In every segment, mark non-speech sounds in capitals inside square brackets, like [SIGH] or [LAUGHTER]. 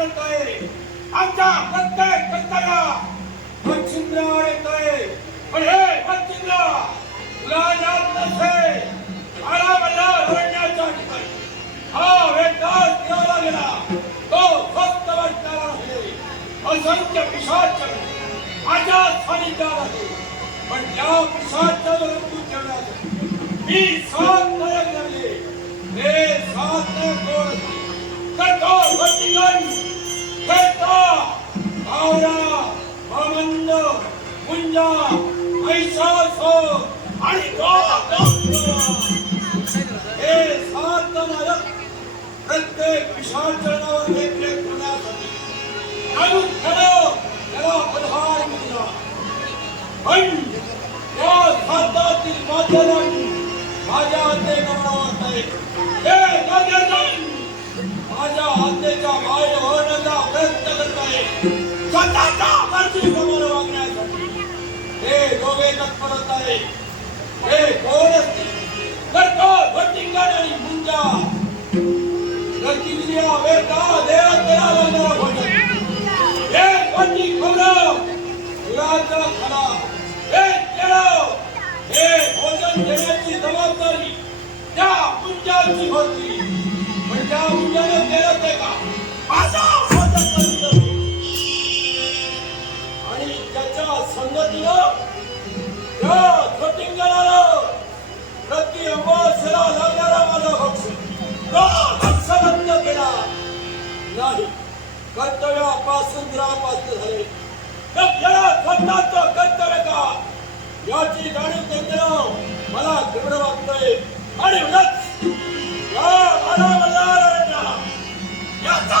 आमच्या प्रत्येक कर्तव्या मच्छिंद्रावर येतोय. पण हे मच्छिंद्र तुला याद नसे आला रडण्याच्या ठिकाणी. हा वेदास गिळला गेला. तो फक्त वाटणारा आहे. असंख्य पिशाच माझ्या सानिध्यात आहे. पण त्या पिशाच्यावर मृत्यू ठेवण्यासाठी मी सात नरक लागले. हे सात नरक कोण तर तो भक्तिगण देखो आळा ममंद गुंजा पैसा सो go तो आता ए आठ तम प्रत्येक विशाल चरणावर एक एक वेटा देव तेरा गुराचा खरा हे भोजन देण्याची जबाबदारी त्या मुंजाची होती पण त्या केलं ते का माझा भोजन आणि त्याच्या संगतीनं त्या खटिंगणाला प्रति अमावास्येला लागणारा माझा बंद केला? नाही. कर्तव्यापासून निरापासून झाले. तर याला कर्तव्य का? याची जाणीव त्यांचं मला तीव्र वाटतंय. आणि या याचा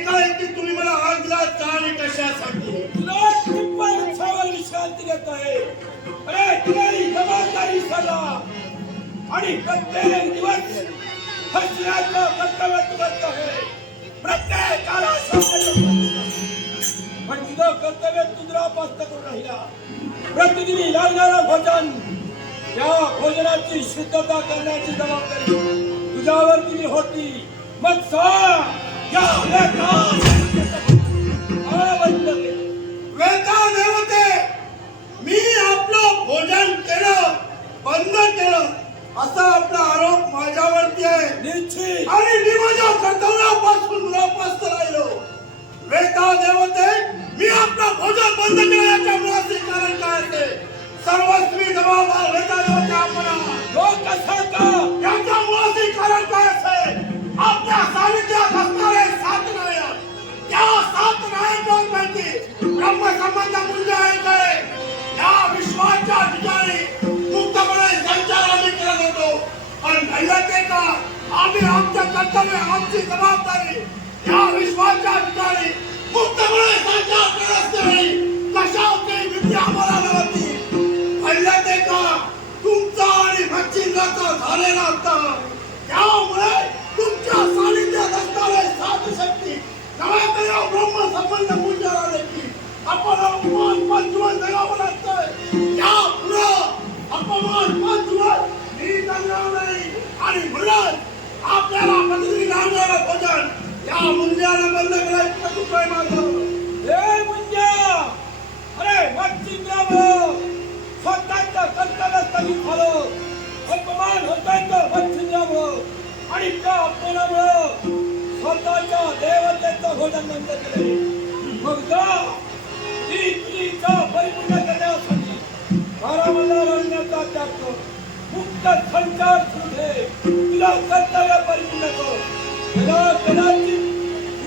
असता की तुम्ही मला हात दिला आणि कशासाठी तुला पिंपळ वृक्षावर विश्रांती घेत आहे? अरे तुझी जबाबदारी सला आणि प्रत्येक दिवस हसण्याचं कर्तव्य तू आहे. प्रत्येकाला पण तुझं कर्तव्य तू दुरापास्त करून राहिला. प्रतिदिनी लागणारा भोजन या भोजनाची शुद्धता करण्याची जबाबदारी तुझ्यावर दिली होती. मग सा या लेखात हा या ठिकाणी मुक्तपणे संचार करत असताना कशा काही विद्या आम्हाला नव्हती घडलं ते का तुमचा आणि भक्तींचा झालेला होता? त्यामुळे तुमच्या सानिध्यात असणारे सात शक्ती नव्या ब्रह्म संबंध पूजा देखील आपण अपमान पंचवन जगावं लागतंय. या पुढं अपमान पंचवन मी जगणार नाही आणि म्हणून आपल्याला प्रतिनिधी लागणारं भोजन या बंद करायचं माझं हे मुंजा! अरे मच्छिंद्रामुळं स्वतःच्या कर्तव्यात मी झालो. अपमान होताय तर आणि त्या अपमानामुळं स्वतःच्या देवतेचं भोजन बंद केले. मग जा! ती तुझी परिपूर्ण करण्यासाठी बारामला रडण्याचा त्याग कर. मुक्त संचार सुरू ठे कर्तव्य परिपूर्ण करो कदाचित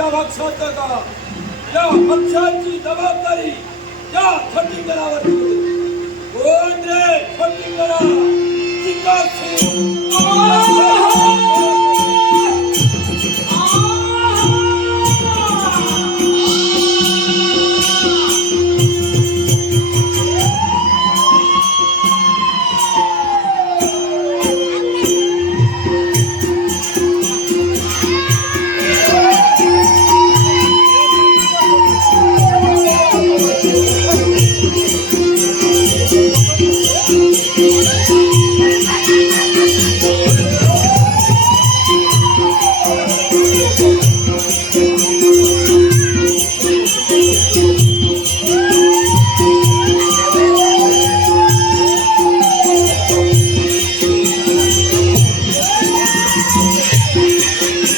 पण माझ्या लक्षात का या पक्षाची जबाबदारी या खटिंगरावर कोण रे खटिंगरा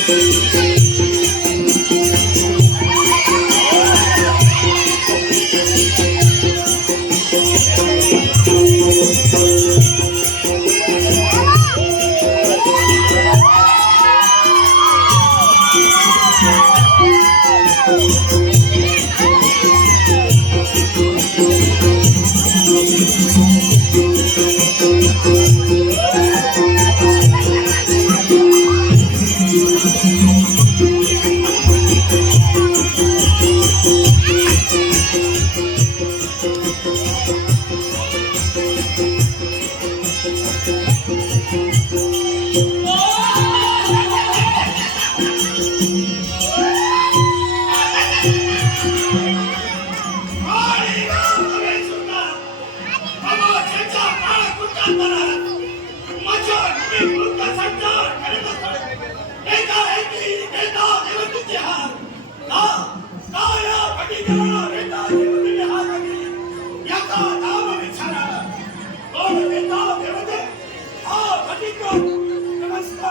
चिका आणि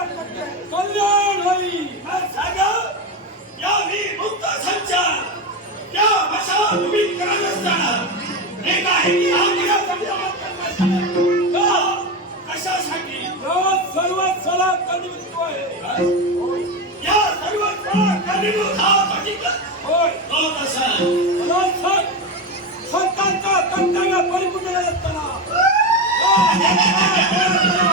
कल्याण होई तर सांगा या मी मुक्त संचार या भाषा तुम्ही करत असताना एकाएकी हा निरासाठी आवाज करण्यासाठी का? कशासाठी? गावात सर्वात सला कनिष्ठ आहे. या हा होय. तो परिपूर्ण असताना. [LAUGHS]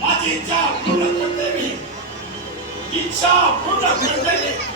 माझी इच्छा पूर्ण करते मी इच्छा पूर्ण करते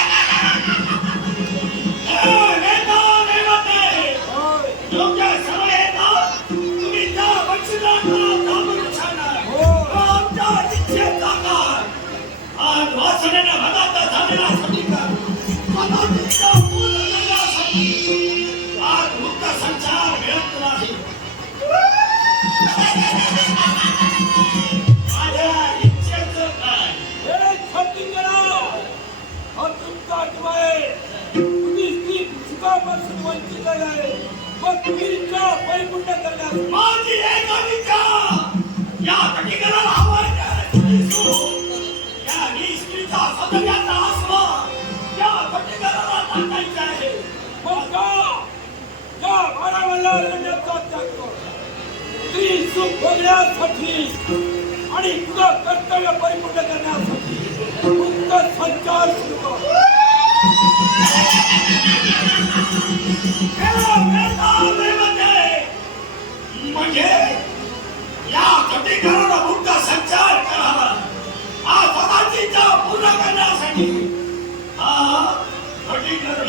करण्यासाठी का स्वतःची इच्छा पूर्ण करण्यासाठी आज मुक्त संचार मिळत नाही माझ्या इच्छेचं काय हे छत्तीसगडा हा तुमचा आत्मा तुम्ही ती सुखापासून वंचित आहे मग तुम्ही इच्छा परिपूर्ण करण्यास माझी एक इच्छा या कटिकराला आवाज द्या. निष्ठीचा सदव्याचा या कटिकराला टाकायचा आहे. मग का या मानवाला लढण्याचा त्याग. स्त्री सुख भोगण्यासाठी आणि तुझं कर्तव्य परिपूर्ण करण्यासाठी मुक्त संचार सुरू म्हणजे या कटिकराला मुक्त संचार करावा. आज पूर्ण करण्यासाठी हा कटिकर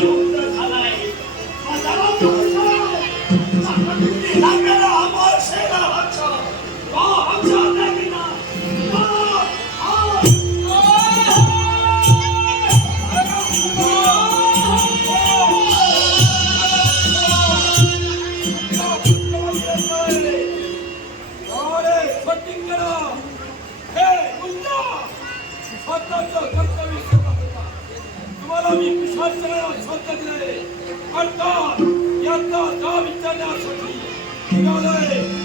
कर्तव्य तुम्हाला मी कुशासनाला शब्द दिले अर्थात याचा जाब विचारण्यासाठी निघालोय.